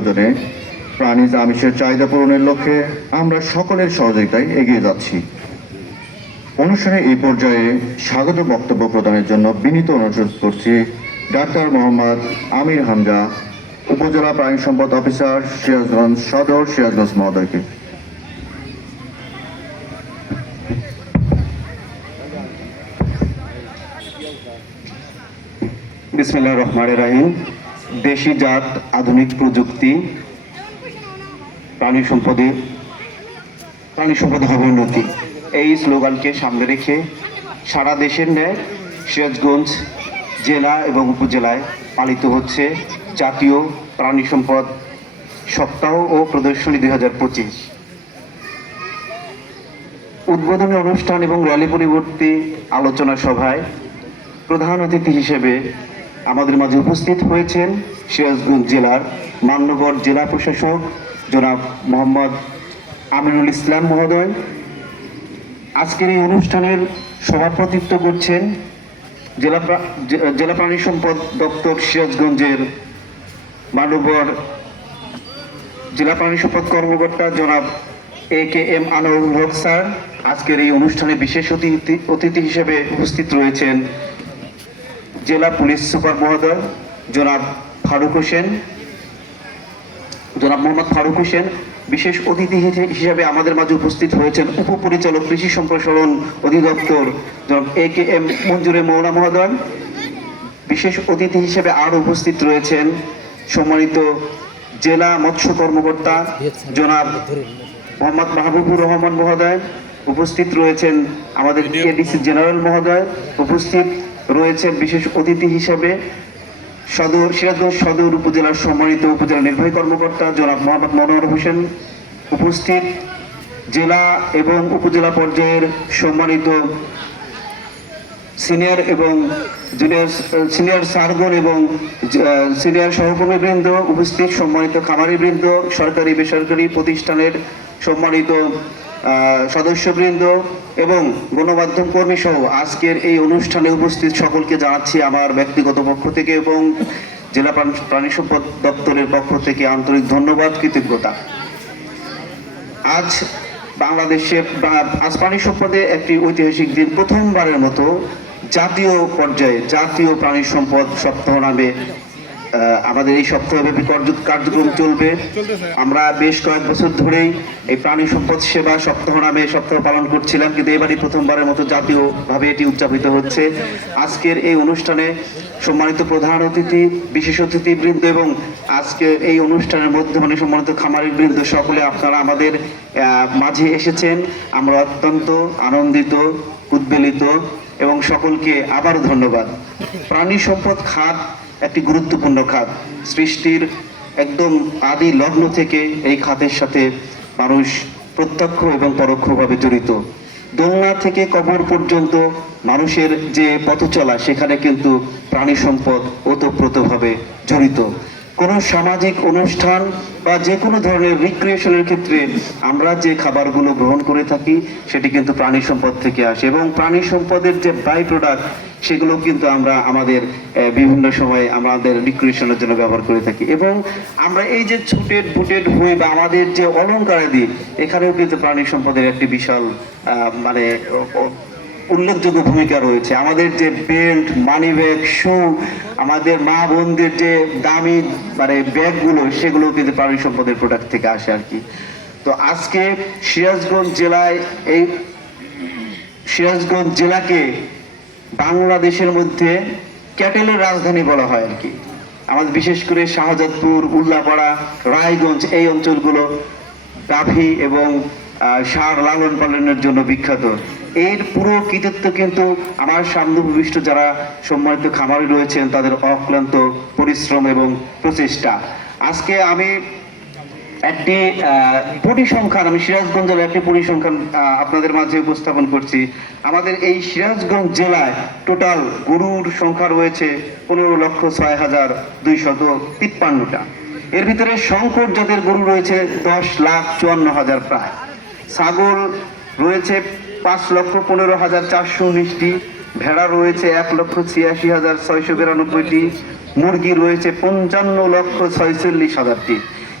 প্রয়োজনে প্রাণীজ আমিষের চাহিদা পূরণের লক্ষ্যে আমরা সকলের সহযোগিতায় এগিয়ে যাচ্ছি। অনুষ্ঠানে এই পর্যায়ে স্বাগত বক্তব্য প্রদানের জন্য বিনীত অনুরোধ করছি ডাক্তার মোহাম্মদ আমির হামজা, উপজেলা প্রাণী সম্পদ অফিসার, সিরাজগঞ্জ সদর, সিরাজগঞ্জ মহোদয়কে। বিসমিল্লাহির রহমানির রহিম। দেশি জাত আধুনিক প্রযুক্তি, প্রাণী সম্পদে হবে উন্নতি, এই স্লোগানকে সামনে রেখে সারা দেশের ন্যায় সিরাজগঞ্জ জেলা এবং উপজেলায় পালিত হচ্ছে জাতীয় প্রাণী সম্পদ সপ্তাহ ও প্রদর্শনী 2025। উদ্বোধনী অনুষ্ঠান এবং র্যালি পরবর্তী আলোচনা সভায় প্রধান অতিথি হিসেবে আমাদের মাঝে উপস্থিত হয়েছেন সিরাজগঞ্জ জেলার মান্যবর জেলা প্রশাসক জনাব মোহাম্মদ আমিনুল ইসলাম মহোদয়। আজকের এই অনুষ্ঠানের সভাপতিত্ব করছেন জেলা প্রাণী সম্পদ দপ্তর সিরাজগঞ্জের মান্যবর জেলা প্রাণী সম্পদ কর্মকর্তা জনাব AKM আনোয়ারুল হক স্যার। আজকের এই অনুষ্ঠানে বিশেষ অতিথি হিসেবে উপস্থিত রয়েছেন জেলা পুলিশ সুপার মহোদয় জনাব মোহাম্মদ ফারুক হোসেন। বিশেষ অতিথি হিসেবে আমাদের মাঝে উপস্থিত হয়েছেন উপপরিচালক কৃষি সম্প্রসারণ অধিদপ্তর জনাব AKM মঞ্জুরে মৌলা মহোদয়। বিশেষ অতিথি হিসেবে আরও উপস্থিত রয়েছেন সম্মানিত জেলা মৎস্য কর্মকর্তা জনাব মোহাম্মদ মাহবুবুর রহমান মহোদয়। উপস্থিত রয়েছেন আমাদের ADC জেনারেল মহোদয়। উপস্থিত রয়েছেন বিশেষ অতিথি হিসেবে সিরাজগঞ্জ সদর উপজেলার সম্মানিত উপজেলা নির্বাহী কর্মকর্তা জনাব মোহাম্মদ মনোয়ার হোসেন। উপস্থিত জেলা এবং উপজেলা পর্যায়ের সম্মানিত সিনিয়র এবং সিনিয়র স্যারগণ এবং সিনিয়র সহকর্মীবৃন্দ, উপস্থিত সম্মানিত খামারিবৃন্দ, সরকারি বেসরকারি প্রতিষ্ঠানের সম্মানিত সদস্যবৃন্দ এবং গণমাধ্যম কর্মী সহ আজকের এই অনুষ্ঠানে উপস্থিত সকলকে জানাচ্ছি আমার ব্যক্তিগত পক্ষ থেকে এবং জেলা প্রাণী সম্পদ দপ্তরের পক্ষ থেকে আন্তরিক ধন্যবাদ, কৃতজ্ঞতা। আজ প্রাণী সম্পদে একটি ঐতিহাসিক দিন। প্রথমবারের মতো জাতীয় পর্যায়ে জাতীয় প্রাণী সম্পদ সপ্তাহ নামে আমাদের এই সপ্তাহব্যাপী কার্যক্রম চলবে। আমরা বেশ কয়েক বছর ধরেই এই প্রাণী সম্পদ সেবা সপ্তাহ নামে সপ্তাহ পালন করছিলাম, কিন্তু এবারই প্রথমবারের মতো জাতীয়ভাবে এটি উদযাপিত হচ্ছে। আজকের এই অনুষ্ঠানে সম্মানিত প্রধান অতিথি, বিশেষ অতিথিবৃন্দ এবং আজকের এই অনুষ্ঠানের মধ্যে সম্মানিত খামারি বৃন্দ, সকলে আপনারা আমাদের মাঝে এসেছেন। আমরা অত্যন্ত আনন্দিত, উদ্বেলিত এবং সকলকে আবারও ধন্যবাদ। প্রাণী সম্পদ খাত একটি গুরুত্বপূর্ণ খাত। সৃষ্টির একদম আদি লগ্ন থেকে এই খাতের সাথে মানুষ প্রত্যক্ষ এবং পরোক্ষভাবে জড়িত। দোলনা থেকে কবর পর্যন্ত মানুষের যে পথ চলা, সেখানে কিন্তু প্রাণী সম্পদ ওতপ্রোতভাবে জড়িত। কোনো সামাজিক অনুষ্ঠান বা যে কোনো ধরনের রিক্রিয়েশনের ক্ষেত্রে আমরা যে খাবারগুলো গ্রহণ করে থাকি সেটি কিন্তু প্রাণী সম্পদ থেকে আসে এবং প্রাণী সম্পদের যে বাই প্রোডাক্ট সেগুলো কিন্তু আমরা আমাদের বিভিন্ন সময় আমাদের রিক্রিয়েশনের জন্য ব্যবহার করে থাকি। এবং আমরা এই যে ছুটেড বুটেড হয়ে বা আমাদের যে অলঙ্কারাদি, এখানেও কিন্তু প্রাণী সম্পদের একটি বিশাল উল্লেখযোগ্য ভূমিকা রয়েছে। আমাদের যে বেল্ট, মানি ব্যাগ, শু, আমাদের মা বোনদের যে দামি ব্যাগগুলো, সেগুলো কিন্তু প্রাণী সম্পদের প্রোডাক্ট থেকে আসে আর কি। তো আজকে সিরাজগঞ্জ জেলাকে বাংলাদেশের মধ্যে ক্যাটেলের রাজধানী বলা হয় আর কি। আমাদের বিশেষ করে শাহজাদপুর, উল্লাপাড়া, রায়গঞ্জ এই অঞ্চলগুলো গাভী এবং ষাঁড় লালন পালনের জন্য বিখ্যাত। এর পুরো কৃতিত্ব কিন্তু আমার সামনে উপবিষ্ট যারা সম্মানিত খামারি রয়েছেন তাদের অক্লান্ত পরিশ্রম এবং প্রচেষ্টা। আজকে আমি একটি পরিসংখ্যান, সিরাজগঞ্জের একটি পরিসংখ্যান আপনাদের মাঝে উপস্থাপন করছি। আমাদের এই সিরাজগঞ্জ জেলায় টোটাল গরুর সংখ্যা রয়েছে 15,06,253টা। এর ভিতরে সংকর জাতের গরু রয়েছে 10,54,000 প্রায়। ছাগল রয়েছে 5,15,419টি। ভেড়া রয়েছে 1,86,692টি। মুরগি রয়েছে 55,46,000টি।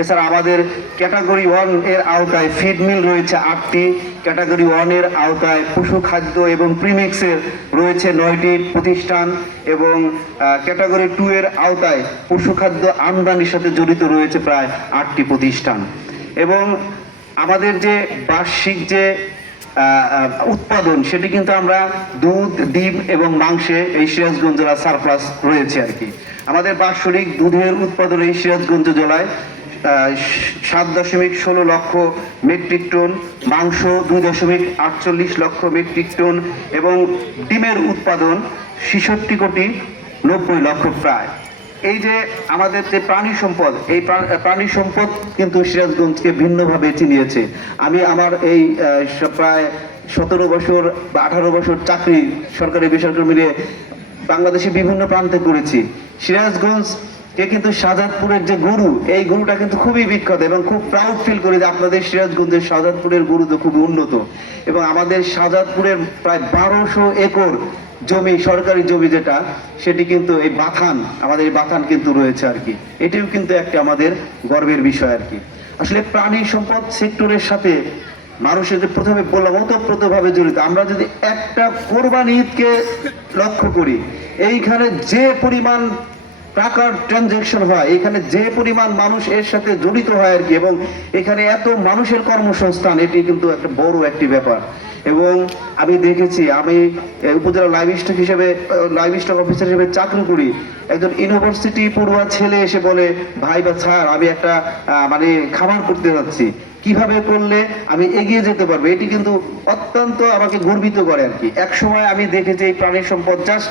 এছাড়া আমাদের ক্যাটাগরি 1 এর আওতায় ফিড মিল রয়েছে 8টি, ক্যাটাগরি 1 এর আওতায় পশু খাদ্য এবং প্রিমিক্সের রয়েছে 9টি প্রতিষ্ঠান, এবং ক্যাটাগরি 2 এর আওতায় পশু খাদ্য আমদানির সাথে জড়িত রয়েছে প্রায় 8টি প্রতিষ্ঠান। এবং আমাদের যে বার্ষিক যে উৎপাদন, সেটি কিন্তু আমরা দুধ, ডিম এবং মাংসে এই সিরাজগঞ্জ জেলা সারপ্লাস রয়েছে আর কি। আমাদের বাৎসরিক দুধের উৎপাদন এই সিরাজগঞ্জ জেলায় 7.16 লক্ষ মেট্রিক টন, মাংস 2.48 লক্ষ মেট্রিক টন, এবং ডিমের উৎপাদন 66,90,00,000 লক্ষ প্রায়। এই যে আমাদের যে প্রাণী সম্পদ, এই প্রাণী সম্পদ কিন্তু সিরাজগঞ্জকে ভিন্নভাবে চিনিয়েছে। আমি আমার এই প্রায় 17 বছর বা 18 বছর চাকরি সরকারি বেসরকারি মিলিয়ে বাংলাদেশে বিভিন্ন প্রান্তে করেছি। সিরাজগঞ্জকে কিন্তু শাহজাদপুরের যে গরু, এই গরুটা কিন্তু খুবই বিখ্যাত, এবং খুব প্রাউড ফিল করি যে আপনাদের সিরাজগঞ্জের শাহজাদপুরের গরু তো খুবই উন্নত। এবং আমাদের শাহজাদপুরের প্রায় 1200 একর জমি, সরকারি জমি যেটা, সেটি কিন্তু এই বাথান, আমাদের এই বাথান কিন্তু রয়েছে আর কি। এটিও কিন্তু একটা আমাদের গর্বের বিষয় আর কি। আসলে প্রাণী সম্পদ সেক্টরের সাথে মানুষের যে প্রথমে বললাম ওতপ্রোতভাবে জড়িত। আমরা যদি একটা কোরবানি ঈদকে লক্ষ্য করি, এইখানে যে পরিমাণ টাকার ট্রানজ্যাকশন হয়, এখানে যে পরিমাণ মানুষ এর সাথে জড়িত হয় আর কি, এবং এখানে এত মানুষের কর্মসংস্থান, এটি কিন্তু একটা বড় একটি ব্যাপার। এবং আমি দেখেছি, আমি উপজেলা লাইভ স্টক অফিসার হিসেবে চাকরি করি, একজন ইউনিভার্সিটি পড়ুয়া ছেলে এসে বলে, ভাই বা স্যার, আমি একটা মানে খামার করতে যাচ্ছি, কিভাবে করলে আমি এগিয়ে যেতে পারবো। এটি কিন্তু অত্যন্ত আমাকে গর্বিত করে আর কি। এক সময় আমি দেখেছি এই প্রাণী সম্পদ জাস্ট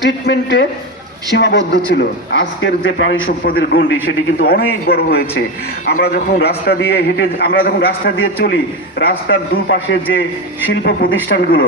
ট্রিটমেন্টে সীমাবদ্ধ ছিল। আজকের যে প্রাণী সম্পদের গণ্ডি, সেটি কিন্তু অনেক বড় হয়েছে। আমরা যখন রাস্তা দিয়ে চলি, রাস্তার দুপাশে যে শিল্প প্রতিষ্ঠানগুলো,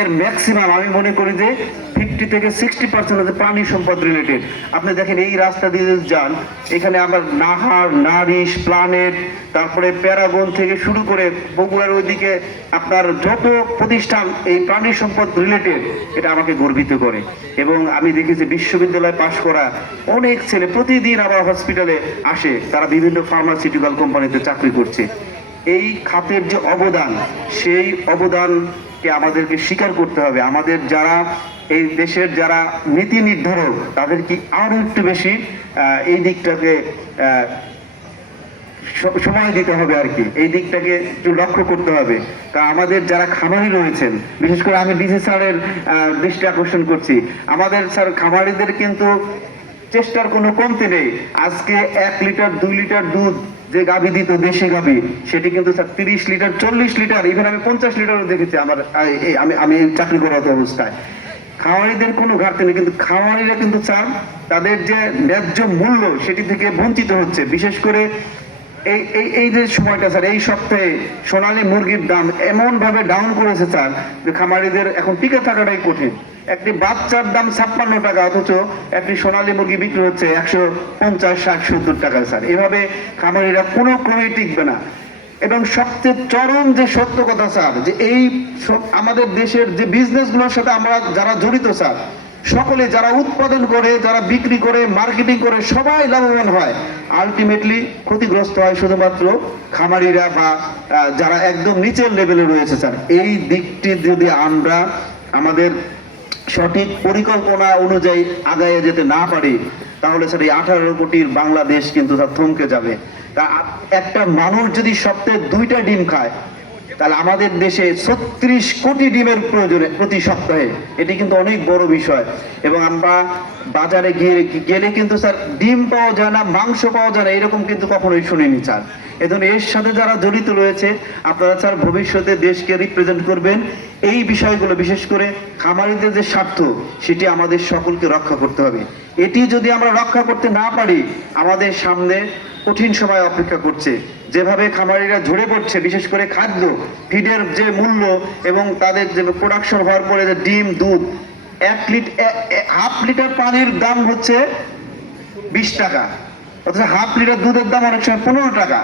এর ম্যাক্সিমাম আমি মনে করি যে 50 থেকে 60% হচ্ছে প্রাণী সম্পদ রিলেটেড। আপনি দেখেন এই রাস্তা দিয়ে যান, এখানে আমার নাহার, নারিশ, প্ল্যানেট, তারপরে প্যারাগন থেকে শুরু করে বগুড়ার ওইদিকে আপনার যত প্রতিষ্ঠান এই প্রাণী সম্পদ রিলেটেড, এটা আমাকে গর্বিত করে। এবং আমি দেখেছি বিশ্ববিদ্যালয়ে পাশ করা অনেক ছেলে প্রতিদিন আবার হসপিটালে আসে, তারা বিভিন্ন ফার্মাসিউটিক্যাল কোম্পানিতে চাকরি করছে। এই খাতের যে অবদান, সেই অবদানকে আমাদেরকে স্বীকার করতে হবে। আমাদের যারা এই দেশের যারা নীতি নির্ধারক, তাদের কি আরো একটু বেশি এই দিকটাকে সময় দিতে হবে আর কি, এই দিকটাকে একটু লক্ষ্য করতে হবে। কারণ আমাদের যারা খামারি রয়েছেন, বিশেষ করে আমি ডিসি স্যারের দৃষ্টি আকর্ষণ করছি, আমাদের স্যার খামারিদের কিন্তু চেষ্টার কোনো কমতি নেই। আজকে 1 লিটার 2 লিটার দুধ যে গাভী দিত, দেশি গাভী, সেটি কিন্তু স্যার 30 লিটার 40 লিটার, ইভেন আমি 50 লিটারও দেখেছি আমার আমি চাকরি করাতে অবস্থায়। খামারিদের কোনো ঘাটতি নেই, কিন্তু খামারিরা কিন্তু স্যার তাদের যে ন্যায্য মূল্য, সেটি থেকে বঞ্চিত হচ্ছে। বিশেষ করে এই যে সময়টা স্যার, এই সপ্তাহে সোনালী মুরগির দাম এমন ভাবে ডাউন করেছে স্যার, যে খামারিদের এখন টিকে থাকাটাই কঠিন। একটি বাচ্চার দাম 56 টাকা, অথচ একটি সোনালী মুরগি বিক্রি হচ্ছে 150, 60, 70 টাকা স্যার। এভাবে খামারিরা কোনো ক্রমেই টিকবে না। এবং সবচেয়ে চরম যে সত্য কথা স্যার, যে এই আমাদের দেশের যে বিজনেসগুলোর সাথে আমরা যারা জড়িত স্যার, সকলে যারা উৎপাদন করে, যারা বিক্রি করে, মার্কেটিং করে, সবাই লাভবান হয়। আলটিমেটলি ক্ষতিগ্রস্ত হয় শুধুমাত্র খামারিরা বা যারা একদম নিচের লেভেলে রয়েছে স্যার। এই দিকটি যদি আমরা আমাদের সঠিক পরিকল্পনা অনুযায়ী আগায় যেতে না পারি, তাহলে স্যার এই 18 কোটির বাংলাদেশ কিন্তু তার থমকে যাবে। তা একটা মানুষ যদি সপ্তাহে 2টা ডিম খায়, তাহলে আমাদের দেশে 36 কোটি ডিমের প্রয়োজনে প্রতি সপ্তাহে, এটি কিন্তু অনেক বড় বিষয়। এবং আমরা বাজারে গেলে কিন্তু স্যার ডিম পাওয়া যায় না, মাংস পাওয়া যায় না, এরকম কিন্তু কখনোই শুনিনি স্যার। এজন্য এর সাথে যারা জড়িত রয়েছে, আপনারা স্যার ভবিষ্যতে দেশকে রিপ্রেজেন্ট করবেন। এই বিষয়গুলো, বিশেষ করে খামারিদের যে স্বার্থ, সেটি আমাদের সকলকে রক্ষা করতে হবে। এটি যদি আমরা রক্ষা করতে না পারি, আমাদের সামনে কঠিন সময় অপেক্ষা করছে। যেভাবে খামারিরা ঝরে পড়ছে, বিশেষ করে খাদ্য ফিডের যে মূল্য এবং তাদের যে প্রোডাকশন হওয়ার পরে যে ডিম, দুধ, 1.5 লিটার পানির দাম হচ্ছে 20 টাকা, অথচ 1/2 লিটার দুধের দাম অনেক সময় 15 টাকা।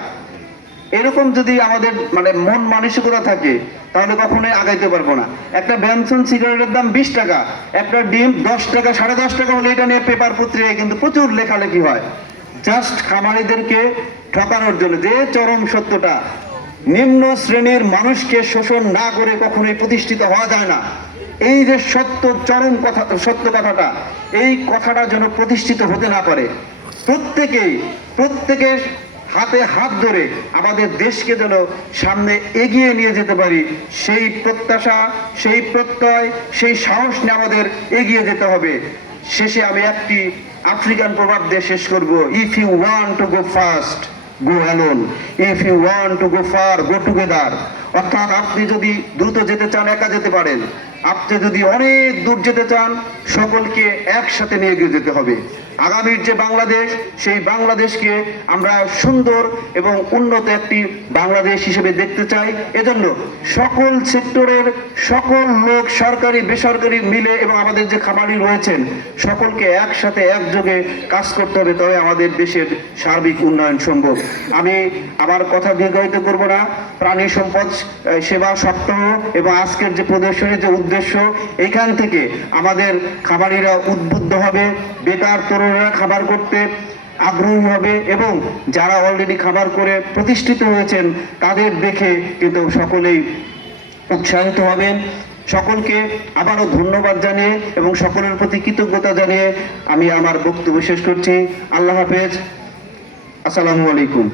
এরকম যদি আমাদের মানে মন মানসিকতা থাকে, তাহলে কখনোই আগাইতে পারবো না। একটা বেনসন সিগারেটের দাম 20 টাকা, একটা ডিম 10 টাকা, 10.5 টাকা হলে এটা নিয়ে পেপার পত্রিকায় কিন্তু প্রচুর লেখালেখি হয়। জাস্ট খামারিদেরকে ঠকানোর জন্য, যে চরম সত্যটা, নিম্ন শ্রেণীর মানুষকে শোষণ না করে কখনোই প্রতিষ্ঠিত হওয়া যায় না, এই যে সত্য চরম কথা, সত্য কথাটা, এই কথাটা যেন প্রতিষ্ঠিত হতে না পারে। প্রত্যেকের হাতে হাত ধরে আমাদের দেশকে যেন সামনে এগিয়ে নিয়ে যেতে পারি, সেই প্রত্যাশা, সেই প্রত্যয়, সেই সাহস নিয়ে আমাদের এগিয়ে যেতে হবে। শেষে আমি একটি আফ্রিকান প্রবাদ দিয়ে শেষ করব, if you want to go fast, go alone, if you want to go far, go together. অর্থাৎ আপনি যদি দ্রুত যেতে চান একা যেতে পারেন, আপনি যদি অনেক দূর যেতে চান সকলকে একসাথে নিয়ে গিয়ে যেতে হবে। আগামীর যে বাংলাদেশ, সেই বাংলাদেশকে আমরা সুন্দর এবং উন্নত একটি বাংলাদেশ হিসেবে দেখতে চাই। এজন্য সকল সেক্টরের সকল লোক, সরকারি বেসরকারি মিলে এবং আমাদের যে খামারি রয়েছেন সকলকে একসাথে একযোগে কাজ করতে হবে, তবে আমাদের দেশের সার্বিক উন্নয়ন সম্ভব। আমি আমার কথা দীর্ঘায়িত করব না। প্রাণী সম্পদ সেবা সপ্তাহ এবং আজকের যে প্রদর্শনীর যে উদ্দেশ্য, এখান থেকে আমাদের খামারিরা উদ্বুদ্ধ হবে, বেকার তরুণরা খাবার করতে আগ্রহী হবে এবং যারা অলরেডি খাবার করে প্রতিষ্ঠিত হয়েছেন তাদের দেখে কিন্তু সকলেই উৎসাহিত হবেন। সকলকে আবারও ধন্যবাদ জানিয়ে এবং সকলের প্রতি কৃতজ্ঞতা জানিয়ে আমি আমার বক্তব্য শেষ করছি। আল্লাহ হাফেজ, আসসালামু আলাইকুম।